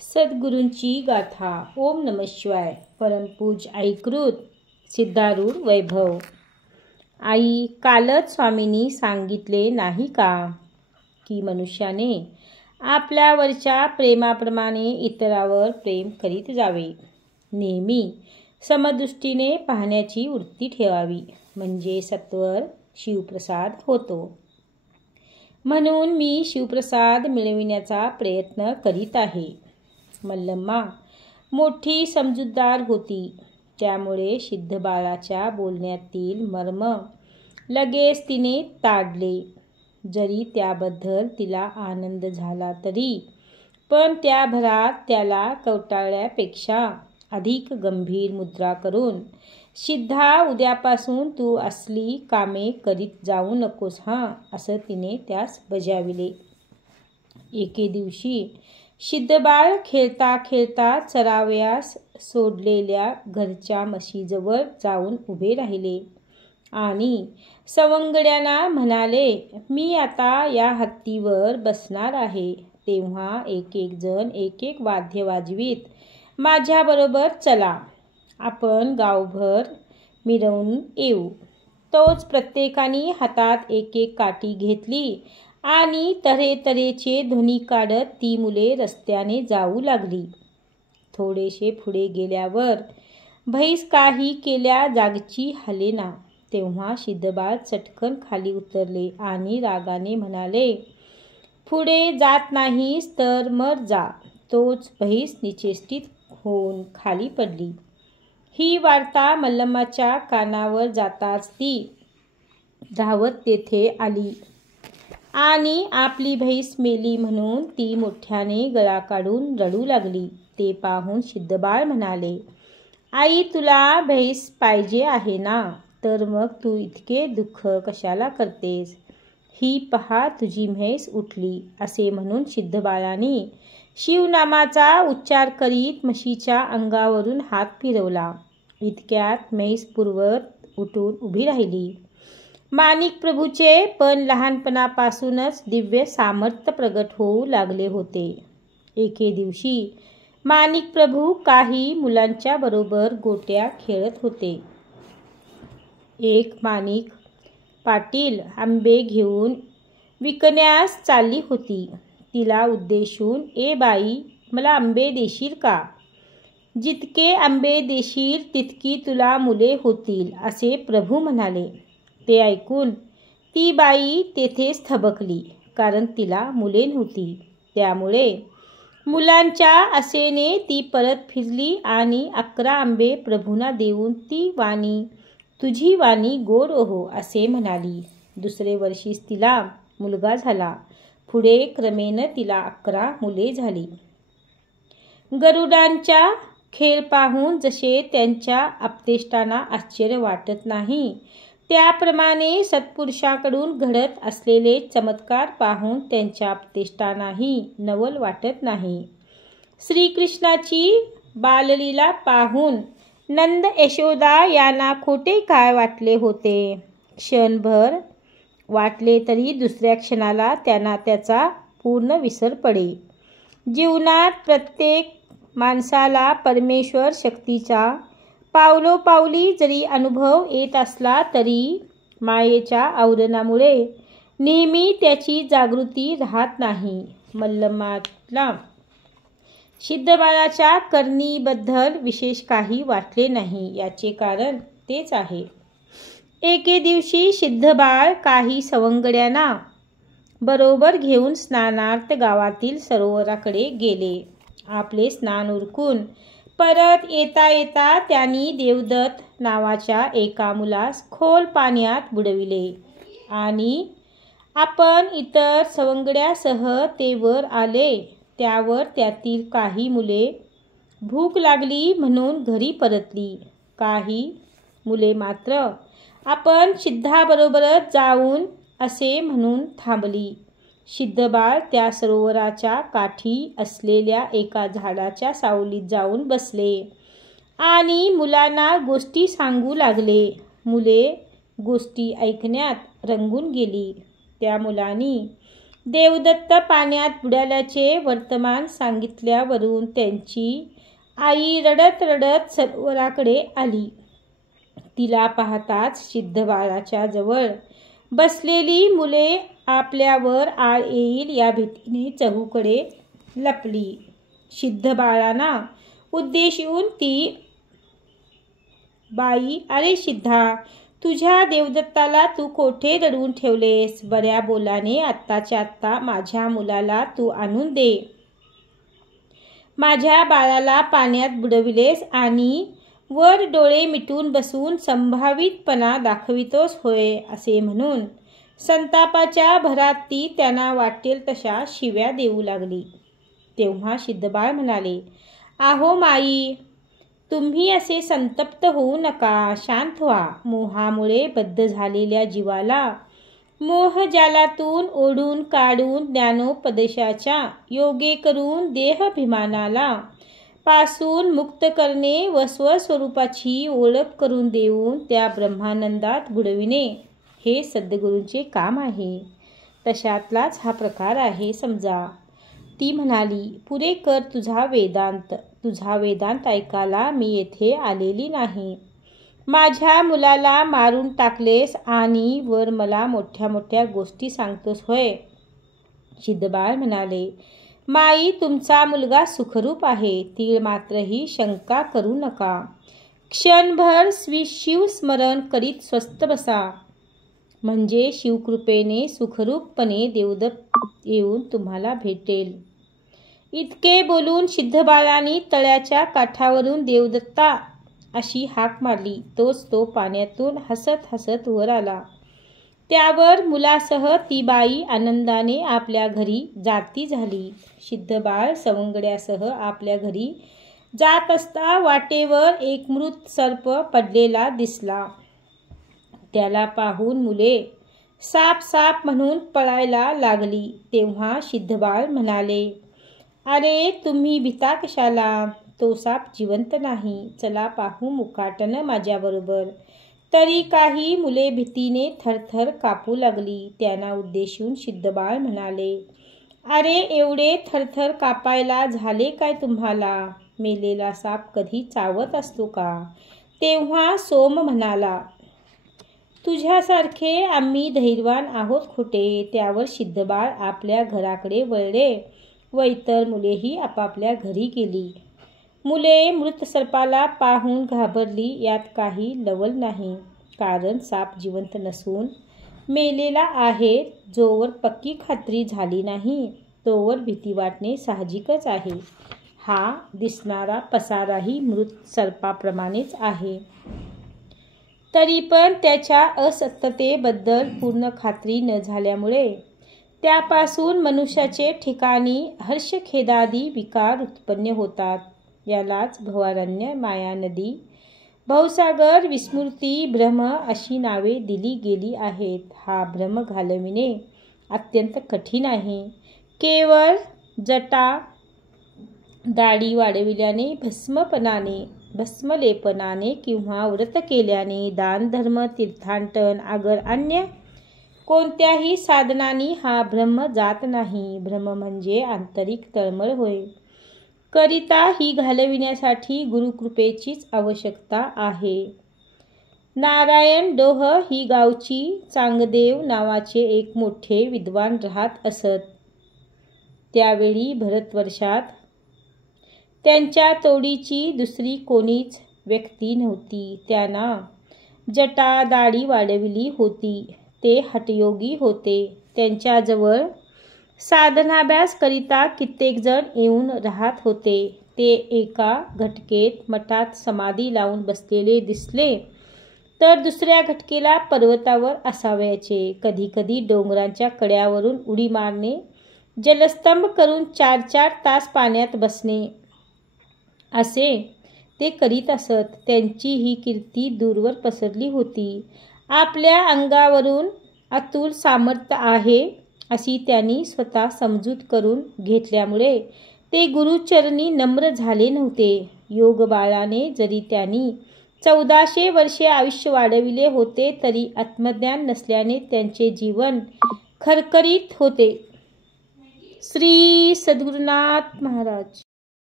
सद्गुरूंची गाथा. ओम नमः शिवाय. परमपूज आईकृत सिद्धारूढ वैभव. आई, कालच स्वामींनी सांगितले नाही का की मनुष्याने आपल्यावरच्या प्रेमाप्रमाणे इतरावर प्रेम करीत जावे. नेहमी समदृष्टीने पाहण्याची वृत्ती ठेवावी, म्हणजे सत्वर शिवप्रसाद होतो. म्हणून मी शिवप्रसाद मिळविण्याचा प्रयत्न करीत आहे. मल्लम्मा मोठी समजूतदार होती, त्यामुळे सिद्धबाळाच्या बोलण्यातील मर्म लगेच तिने ताडले. जरी त्याबद्दल तिला आनंद झाला तरी पण त्या भरात त्याला कवटाळल्यापेक्षा अधिक गंभीर मुद्रा करून, सिद्धा, उद्यापासून तू असली कामे करीत जाऊ नकोस हां, असं तिने त्यास बजाविले. एके दिवशी सिद्धबाळ खेळता खेळता चरावयास सोडलेल्या घरच्या म्हशीजवळ जाऊन उभे राहिले आणि सवंगड्यांना म्हणाले, मी आता या हत्तीवर बसणार आहे. तेव्हा एक एक जण एक एक वाद्य वाजवीत माझ्याबरोबर चला, आपण गावभर मिरवून येऊ. तोच प्रत्येकाने हातात एक एक काठी घेतली आणि तऱ्हेतऱ्हेचे ध्वनी काढत ती मुले रस्त्याने जाऊ लागली. थोडेसे पुढे गेल्यावर म्हैस काही केल्या जागची हलेना. तेव्हा सिद्धबाळ चटकन खाली उतरले आणि रागाने म्हणाले, पुढे जात नाहीस तर मर जा. तोच म्हैस निश्चेष्टित होऊन खाली पडली. ही वार्ता मल्लम्माच्या कानावर जाताच ती धावत तेथे आली आणि आपली म्हैस मेली म्हणून ती मोठ्याने गळा काढून रडू लागली. ते पाहून सिद्धबाळ म्हणाले, आई, तुला म्हैस पाहिजे आहे ना, तर मग तू इतके दुःख कशाला करतेस? ही पहा, तुझी म्हैस उठली. असे म्हणून सिद्धबाळाने शिवनामाचा उच्चार करीत म्हशीच्या अंगावरून हात फिरवला. इतक्यात म्हैस पूर्ववत उठून उभी राहिली. माणिक प्रभूचे पण लहानपणापासूनच दिव्य सामर्थ्य प्रगट होऊ लागले होते. एके दिवशी माणिक प्रभू काही मुलांच्या बरोबर गोट्या खेळत होते. एक माणिक पाटील आंबे घेऊन विकण्यास चालली होती. तिला उद्देशून, ए बाई, मला आंबे देशील का? जितके आंबे देशील तितकी तुला मुले होतील, असे प्रभू म्हणाले. ते ऐकून ती बाई तेथेच थबकली, कारण तिला मुले नव्हती. त्यामुळे मुलांच्या आशेने ती परत फिरली आणि 11 आंबे प्रभूंना देऊन ती वाणी, तुझी वाणी गोड हो, असे म्हणाली. दुसरे वर्षीच तिला मुलगा झाला. पुढे क्रमेण तिला 11 मुले झाली. गरुडांचा खेळ पाहून जसे त्यांच्या आप्तेष्टांना आश्चर्य वाटत नाही, त्याप्रमाणे सत्पुरुषांकडून घडत असलेले चमत्कार पाहून त्यांच्या आप्तेष्टांनाही नवल वाटत नाही. श्रीकृष्णाची बाललीला पाहून नंद यशोदा यांना खोटे काय वाटले होते? क्षणभर वाटले तरी दुसऱ्या क्षणाला त्यांना त्याचा पूर्ण विसर पडे. जीवनात प्रत्येक माणसाला परमेश्वर शक्तीचा पावलोपावली जरी अनुभव येत असला तरी मायेच्या आवरणामुळे नेहमी त्याची जागृती राहत नाही. मल्लम्माला सिद्धबाळाच्या करणीबद्दल विशेष काही वाटले नाही. याचे कारण तेच आहे. एके दिवशी सिद्धबाळ काही सवंगड्यांना बरोबर घेऊन स्नानार्थ गावातील सरोवराकडे गेले. आपले स्नान उरकून परत येता येता त्यांनी देवदत्त नावाच्या एका मुलास खोल पाण्यात बुडविले आणि आपण इतर सवंगड्यासह ते वर आले. त्यावर त्यातील काही मुले भूक लागली म्हणून घरी परतली. काही मुले मात्र आपण सिद्धाबरोबरच जाऊन असे म्हणून थांबली. सिद्धबाळ त्या सरोवराच्या काठी असलेल्या एका झाडाच्या सावलीत जाऊन बसले आणि मुलांना गोष्टी सांगू लागले. मुले गोष्टी ऐकण्यात रंगून गेली. त्या मुलांनी देवदत्त पाण्यात बुडाल्याचे वर्तमान सांगितल्यावरून त्यांची आई रडत रडत सरोवराकडे आली. तिला पाहताच सिद्धबाळाच्या जवळ बसलेली मुले आपल्यावर आळ येईल या भीतीने चहूकडे लपली. सिद्धबाळांना उद्देशून ती बाई, अरे सिद्धा, तुझ्या देवदत्ताला तू कोठे दडवून ठेवलेस? बऱ्या बोलाने आत्ताच्या आत्ता माझ्या मुलाला तू आणून दे. माझ्या बाळाला पाण्यात बुडविलेस आणि वर डोळे मिटून बसून संभावितपणा दाखवितोस होय, असे म्हणून संतापाच्या भरात ती त्यांना वाटेल तशा शिव्या देऊ लागली. तेव्हा सिद्धबाळ म्हणाले, आहो माई, तुम्ही असे संतप्त होऊ नका, शांत व्हा. मोहामुळे बद्ध झालेल्या जीवाला मोहजालातून ओढून काढून ज्ञानोपदेशाच्या योगे करून देहाभिमानाला पासून मुक्त करणे व स्वस्वरूपाची ओळख करून देऊन त्या ब्रह्मानंदात बुडविणे हे सद्गुरूंचे काम आहे. तशातलाच हा प्रकार आहे समजा. ती म्हणाली, पुरे कर तुझा वेदांत ऐकायला मी येथे आलेली नाही. माझ्या मुलाला मारून टाकलेस आणि वर मला मोठ्या मोठ्या गोष्टी सांगतोस होय. सिद्धबाळ म्हणाले, माई, तुमचा मुलगा सुखरूप आहे, तीळ मात्रही शंका करू नका. क्षणभर शिवस्मरण करीत स्वस्थ बसा, म्हणजे शिवकृपेने सुखरूपपणे देवदत्त येऊन तुम्हाला भेटेल. इतके बोलून सिद्धबाळांनी तळ्याच्या काठावरून देवदत्ता अशी हाक मारली. तोच तो पाण्यातून हसत हसत वर आला. त्यावर मुलासह ती बाई आनंदाने आपल्या घरी जाती झाली. सिद्धबाळ सवंगड्यासह आपल्या घरी जात असता वाटेवर एक मृत सर्प पडलेला दिसला. त्याला पाहून मुले साप साप म्हणून पळायला लागली. तेव्हा सिद्धबाळ म्हणाले, अरे तुम्ही भीता कशाला? तो साप जिवंत नाही, चला पाहू मुकाटण माझ्याबरोबर. तरी काही मुले भीतीने थरथर कापू लागली. त्यांना उद्देशून सिद्धबाळ म्हणाले, अरे एवढे थरथर कापायला झाले काय तुम्हाला? मेलेला साप कधी चावत असतो का? तेव्हा सोम म्हणाला, तुझ्यासारखे आम्ही धैर्यवान आहोत खोटे. त्यावर सिद्धबाळ आपल्या घराकडे वळले व इतर मुलेही आपापल्या घरी गेली. मुले मृत सर्पाला पाहून घाबरली. यात काही नवल नाही, कारण साप जिवंत नसून मेलेला आहे. जोवर पक्की खात्री झाली नाही तोवर भीती वाटणे साहजिकच आहे. हा दिसणारा पसाराही मृत सर्पाप्रमाणेच आहे. तरी पण त्याच्या असत्यतेबद्दल पूर्ण खात्री न झाल्यामुळे त्यापासून मनुष्याचे ठिकाणी हर्षखेदादी विकार उत्पन्न होतात. यालाच भवारण्य, मायानदी, भवसागर, विस्मृती, भ्रम अशी नावे दिली गेली आहेत. हा भ्रम घालविणे अत्यंत कठीण आहे. केवळ जटा दाढी वाढविल्याने, भस्मलेपनाने किंवा व्रत केल्याने, दानधर्म, तीर्थाटन अगर अन्य कोणत्याही साधनांनी हा भ्रम जात नाही. भ्रम म्हणजे आंतरिक तळमळ होय. करिता ही घालविण्यासाठी गुरुकृपेचीच आवश्यकता आहे. नारायण डोह ही गावची चांगदेव नावाचे एक मोठे विद्वान राहत असत. त्यावेळी भरतवर्षात त्यांच्या तोडीची दुसरी कोणीच व्यक्ती नव्हती. त्यांना जटा दाढी वाढविली होती. ते हठयोगी होते. त्यांच्याजवळ साधनाभ्यास करिता कित्येक जण येऊन राहत होते. ते एका घटकेत मठात समाधी लावून बसलेले दिसले तर दुसऱ्या घटकेला पर्वतावर असावयाचे. कधी कधी डोंगरांच्या कड्यावरून उडी मारणे, जलस्तंभ करून 4-4 तास पाण्यात बसणे असे ते करीत असत. त्यांची ही कीर्ती दूरवर पसरली होती. आपल्या अंगावरून अतुल सामर्थ्य आहे अशी त्यांनी स्वतः समजूत करून घेतल्यामुळे ते गुरुचरणी नम्र झाले नव्हते. योगबाळाने जरी त्यांनी 1400 वर्षे आयुष्य वाढविले होते तरी आत्मज्ञान नसल्याने त्यांचे जीवन खरखरीत होते. श्री सद्गुरुनाथ महाराज।